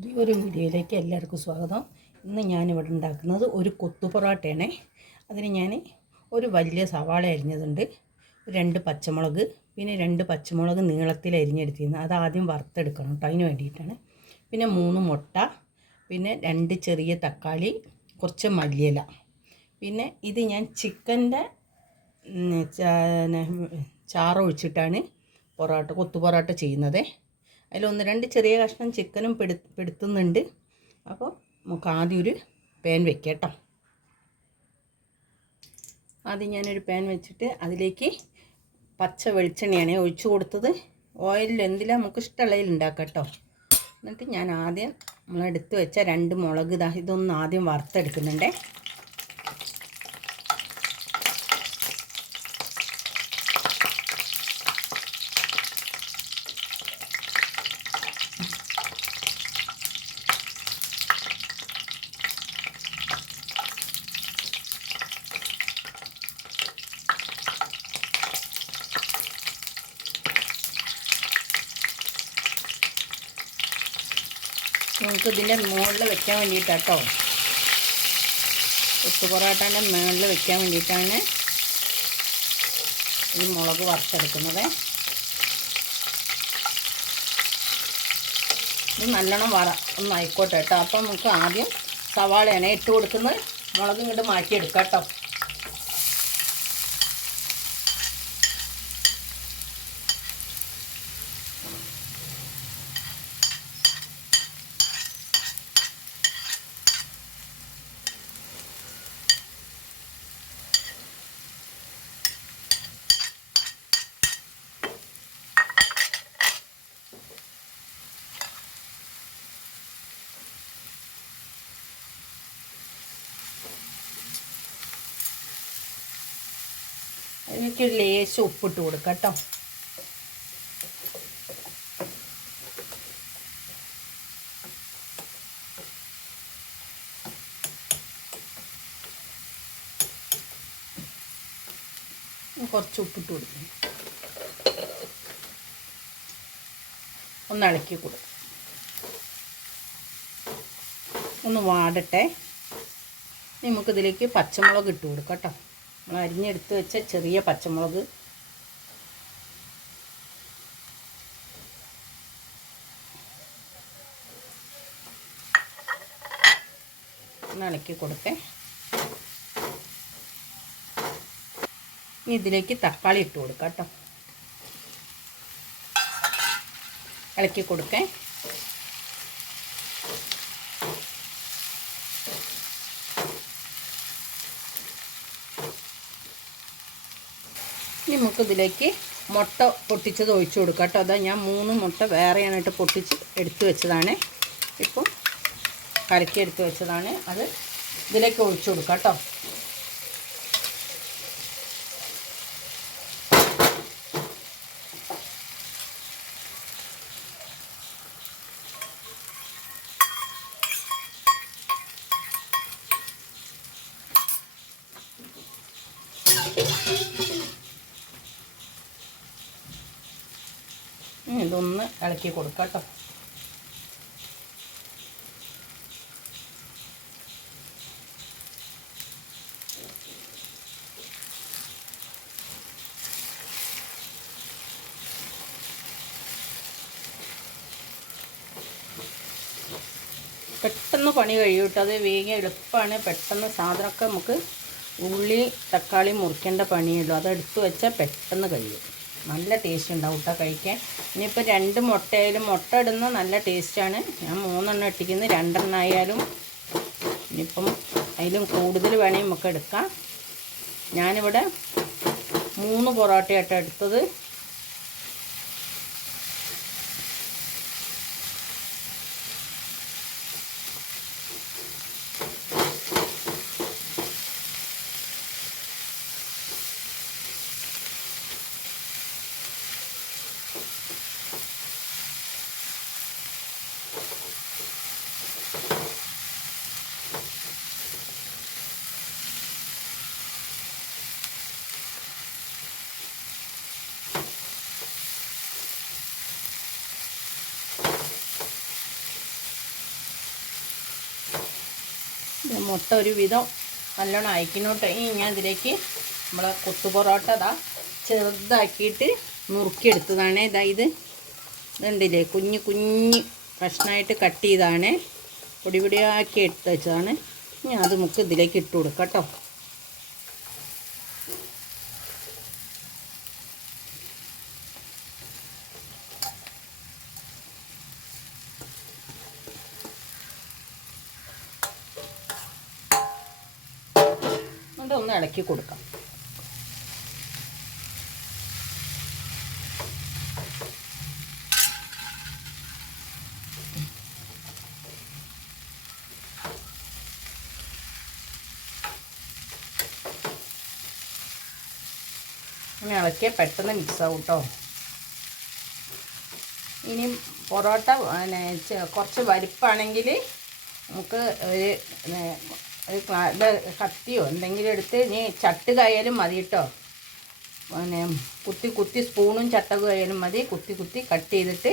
പുതിയൊരു വീഡിയോയിലേക്ക് എല്ലാവർക്കും സ്വാഗതം. ഇന്ന് ഞാനിവിടെ ഉണ്ടാക്കുന്നത് ഒരു കൊത്തു പൊറോട്ടയാണ്. അതിന് ഞാൻ ഒരു വലിയ സവാള അരിഞ്ഞതുണ്ട്. രണ്ട് പച്ചമുളക് പിന്നെ രണ്ട് പച്ചമുളക് നീളത്തിൽ അരിഞ്ഞെടുത്തിരുന്നു. അത് ആദ്യം വറുത്തെടുക്കണം കേട്ടോ അതിന് വേണ്ടിയിട്ടാണ്. പിന്നെ മൂന്ന് മുട്ട പിന്നെ രണ്ട് ചെറിയ തക്കാളി കുറച്ച് മല്ലിയില. പിന്നെ ഇത് ഞാൻ ചിക്കന്റെ ചാറൊഴിച്ചിട്ടാണ് പൊറോട്ട കൊത്തു പൊറോട്ട ചെയ്യുന്നത്. അതിലൊന്ന് രണ്ട് ചെറിയ കഷ്ണം ചിക്കനും പെടു പെടുത്തുന്നുണ്ട്. അപ്പോൾ നമുക്ക് ആദ്യം ഒരു പാൻ വെക്കാം കേട്ടോ ആദ്യം ഞാനൊരു പാൻ വെച്ചിട്ട് അതിലേക്ക് പച്ച വെളിച്ചെണ്ണയാണ് ഒഴിച്ചു കൊടുത്തത്. ഓയിലിൽ എന്തിലാ നമുക്ക് ഇഷ്ടമുള്ളതിൽ ഉണ്ടാക്കാം കേട്ടോ എന്നിട്ട് ഞാൻ ആദ്യം നമ്മളെടുത്ത് വെച്ച രണ്ട് മുളക് ഇതാ ഇതൊന്നും ആദ്യം വറുത്തെടുക്കുന്നുണ്ടേ. നമുക്ക് ഇതിന്റെ മുകളിൽ വെക്കാൻ വേണ്ടിയിട്ടാട്ടോ. ഉപ്പ് പൊറോട്ടാന്റെ മുകളിൽ വെക്കാൻ വേണ്ടിയിട്ടാണ് ഈ മുളക് വറുത്തെടുക്കുന്നത്. ഇത് നല്ലോണം വറ ഒന്ന് ആയിക്കോട്ടെ കേട്ടോ അപ്പം നമുക്ക് ആദ്യം സവാളയാണ് ഇട്ട് കൊടുക്കുന്നത്. മുളക് ഇങ്ങോട്ട് മാറ്റിയെടുക്കാം കേട്ടോ അതിലേക്ക് ഒരു ലേശം ഉപ്പിട്ട് കൊടുക്കാം കേട്ടോ. കുറച്ച് ഉപ്പിട്ട് കൊടുക്കും. ഒന്ന് ഇളക്കി കൊടുക്കും. ഒന്ന് വാടട്ടെ. നമുക്കിതിലേക്ക് പച്ചമുളക് ഇട്ട് കൊടുക്കാം കേട്ടോ. അരിഞ്ഞെടുത്ത് വെച്ച ചെറിയ പച്ചമുളക്. ഇളക്കി കൊടുത്തേ. ഇനി ഇതിലേക്ക് തക്കാളി ഇട്ട് കൊടുക്കാം കേട്ടോ. ഇളക്കി കൊടുക്കേ. നമുക്കിതിലേക്ക് മുട്ട പൊട്ടിച്ചത് ഒഴിച്ചു കൊടുക്കാം കേട്ടോ. അതാ ഞാൻ മൂന്ന് മുട്ട വേറെയാണിട്ട് പൊട്ടിച്ച് എടുത്തു വെച്ചതാണ്. ഇപ്പം കലക്കി എടുത്തു വെച്ചതാണ്. അത് ഇതിലേക്ക് ഒഴിച്ചു കൊടുക്കാം കേട്ടോ. ഇതൊന്ന് ഇളക്കി കൊടുക്കാം കേട്ടോ. പെട്ടെന്ന് പണി കഴിയും അത് വേഗം എളുപ്പമാണ് പെട്ടെന്ന് സാധനമൊക്കെ നമുക്ക് ഉള്ളി തക്കാളി മുറിക്കേണ്ട പണിയുള്ളൂ അത് എടുത്തു വെച്ചാൽ പെട്ടെന്ന് കഴിയും. നല്ല ടേസ്റ്റ് ഉണ്ടാവും കേട്ടോ കഴിക്കാൻ. ഇനിയിപ്പോൾ രണ്ട് മുട്ടയായാലും മുട്ട ഇടുന്ന നല്ല ടേസ്റ്റാണ്. ഞാൻ മൂന്നെണ്ണം ഇട്ടിക്കുന്നത് രണ്ടെണ്ണം ആയാലും ഇനിയിപ്പം അതിലും കൂടുതൽ വേണമെങ്കിൽ നമുക്ക് എടുക്കാം. ഞാനിവിടെ മൂന്ന് പൊറോട്ടയായിട്ടാണ് എടുത്തത്. മുട്ട ഒരു വിധം നല്ലോണം അയക്കണോട്ടെ. ഈ ഞാൻ ഇതിലേക്ക് നമ്മളെ കൊത്തു പൊറോട്ട ഇതാ ചെറുതാക്കിയിട്ട് നുറുക്കിയെടുത്തതാണ്. ഇതാ ഇത് ഇതുണ്ടില്ലേ കുഞ്ഞ് കുഞ്ഞ് കഷ്ണമായിട്ട് കട്ട് ചെയ്താണ് പൊടിപൊടിയാക്കി എടുത്ത് വെച്ചതാണ്. ഇനി അത് നമുക്ക് ഇതിലേക്ക് ഇട്ട് കൊടുക്കാം കേട്ടോ. ഒന്ന് ഇളക്കി കൊടുക്കാം. ഇനി ഇളക്കിയാൽ പെട്ടെന്ന് മിക്സ് ആവും കേട്ടോ ഇനി പൊറോട്ട കുറച്ച് വലിപ്പാണെങ്കിൽ നമുക്ക് ഒരു ഇത് കത്തിയോ? എന്തെങ്കിലും എടുത്ത് ഇനി ചട്ടുകായാലും മതി കേട്ടോ. പിന്നെ കുത്തി കുത്തി സ്പൂണും ചട്ടകും ആയാലും മതി. കുത്തി കുത്തി കട്ട് ചെയ്തിട്ട്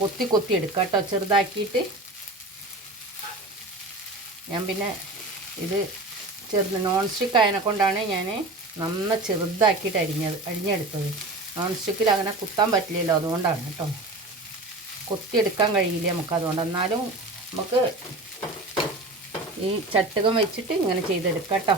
കൊത്തി കൊത്തി എടുക്കുക കേട്ടോ ചെറുതാക്കിയിട്ട്. ഞാൻ പിന്നെ ഇത് ചെറുത് നോൺ സ്റ്റിക്ക് ആയതിനെ കൊണ്ടാണ് ഞാൻ നന്ന ചെറുതാക്കിയിട്ട് അരിഞ്ഞത് അരിഞ്ഞെടുത്തത്. നോൺ സ്റ്റിക്കിൽ അങ്ങനെ കുത്താൻ പറ്റില്ലല്ലോ അതുകൊണ്ടാണ് കേട്ടോ. കൊത്തിയെടുക്കാൻ കഴിയില്ല നമുക്ക് അതുകൊണ്ട്. എന്നാലും നമുക്ക് ഈ ചട്ടുകം വെച്ചിട്ട് ഇങ്ങനെ ചെയ്തെടുക്കാം കേട്ടോ.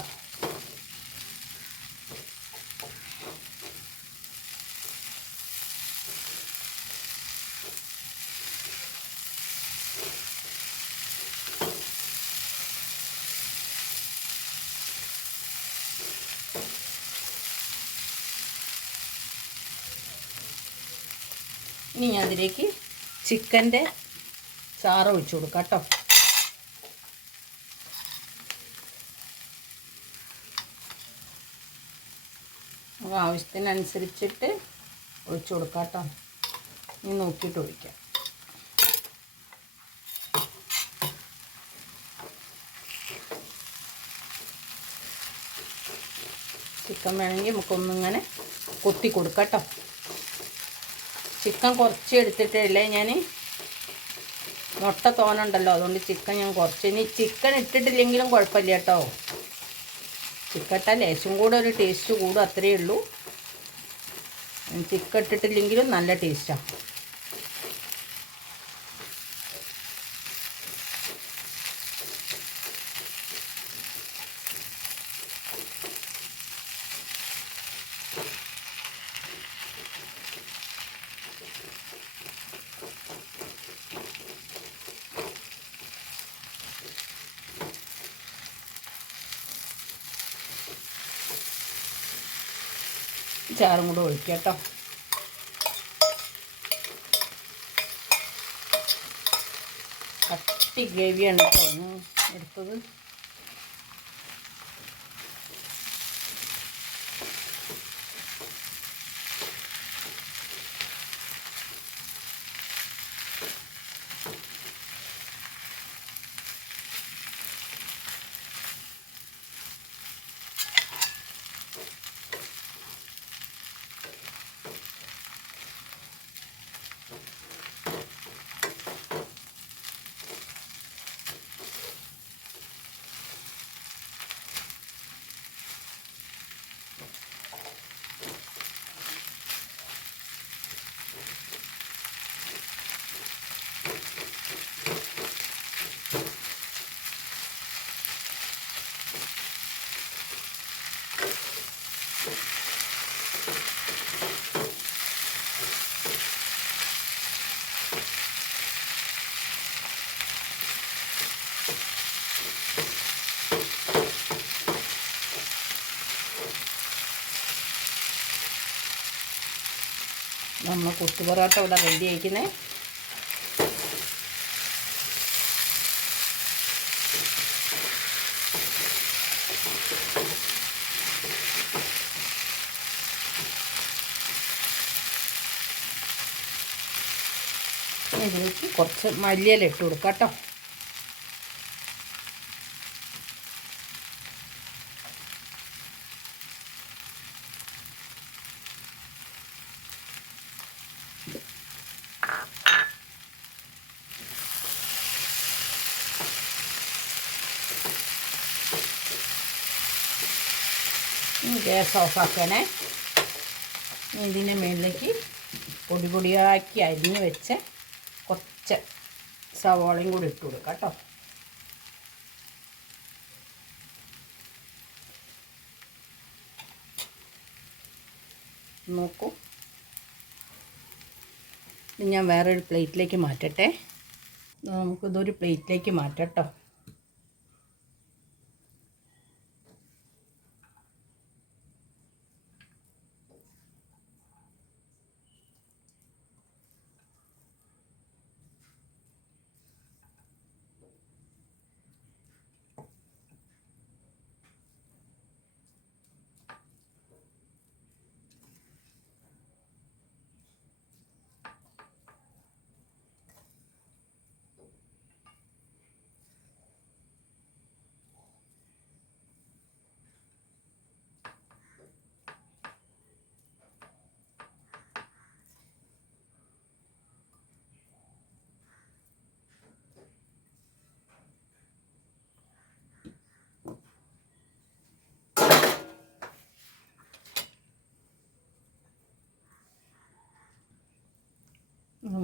ഇനി ഞാൻ അതിലേക്ക് ചിക്കന്റെ ചാറ് ഒഴിച്ചു കൊടുക്കാം കേട്ടോ. നമുക്ക് ആവശ്യത്തിനനുസരിച്ചിട്ട് ഒഴിച്ചു കൊടുക്കാം കേട്ടോ. ഇനി നോക്കിയിട്ട് ഒഴിക്കാം. ചിക്കൻ വേണമെങ്കിൽ നമുക്കൊന്നിങ്ങനെ കൊത്തി കൊടുക്കാം കേട്ടോ. ചിക്കൻ കുറച്ച് എടുത്തിട്ടില്ലേ ഞാൻ മുട്ട തോനുണ്ടല്ലോ അതുകൊണ്ട് ചിക്കൻ ഞാൻ കുറച്ച്. ഇനി ചിക്കൻ ഇട്ടിട്ടില്ലെങ്കിലും കുഴപ്പമില്ല കേട്ടോ. ചിക്കൻ ഇട്ടാൽ ലേശം കൂടെ ഒരു ടേസ്റ്റ് കൂടും അത്രയേ ഉള്ളൂ. ചിക്കൻ ഇട്ടിട്ടില്ലെങ്കിലും നല്ല ടേസ്റ്റാണ് ചാറും കൂടെ ഒഴിക്കാം കേട്ടോ. കട്ടി ഗ്രേവിയാണ് കേട്ടോ എടുത്തത്. നമ്മൾ കുത്തു പൊറോട്ട ഇവിടെ റെഡി ആയിക്കുന്നേ. ഇതിലേക്ക് കുറച്ച് മല്ലിയില ഇട്ട് കൊടുക്കാം കേട്ടോ ഗ്യാസ് ഓഫാക്കണേ. ഇതിന്റെ മുകളിലേക്ക് പൊടി പൊടിയാക്കി അരിഞ്ഞ് വെച്ച് കുറച്ച് സവാളയും കൂടി ഇട്ട് കൊടുക്കാം കേട്ടോ. നോക്കൂ. ഞാൻ വേറൊരു പ്ലേറ്റിലേക്ക് മാറ്റട്ടെ. നമുക്കിതൊരു പ്ലേറ്റിലേക്ക് മാറ്റാം കേട്ടോ.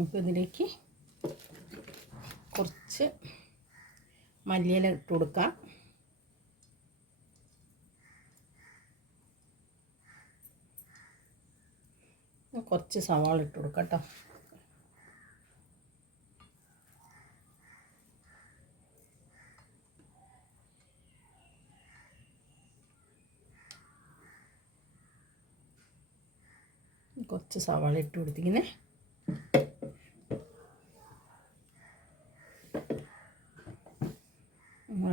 നമുക്കിതിലേക്ക് കുറച്ച് മല്ലിയില ഇട്ട് കൊടുക്കാം. കുറച്ച് സവാള ഇട്ട് കൊടുക്കാം കേട്ടോ. കുറച്ച് സവാള ഇട്ട് കൊടുത്തിങ്ങനെ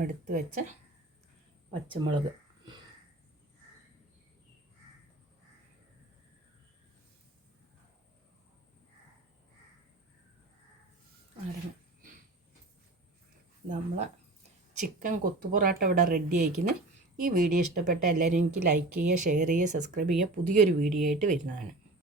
എടുത്ത് വെച്ച പച്ചമുളക്. നമ്മൾ ചിക്കൻ കൊത്തുപൊറാട്ട ഇവിടെ റെഡി ആയിരിക്കുന്നത് ഈ വീഡിയോ ഇഷ്ടപ്പെട്ട എല്ലാവരും എനിക്ക് ലൈക്ക് ചെയ്യുക ഷെയർ ചെയ്യുക സബ്സ്ക്രൈബ് ചെയ്യുക. പുതിയൊരു വീഡിയോ ആയിട്ട് വരുന്നതാണ്.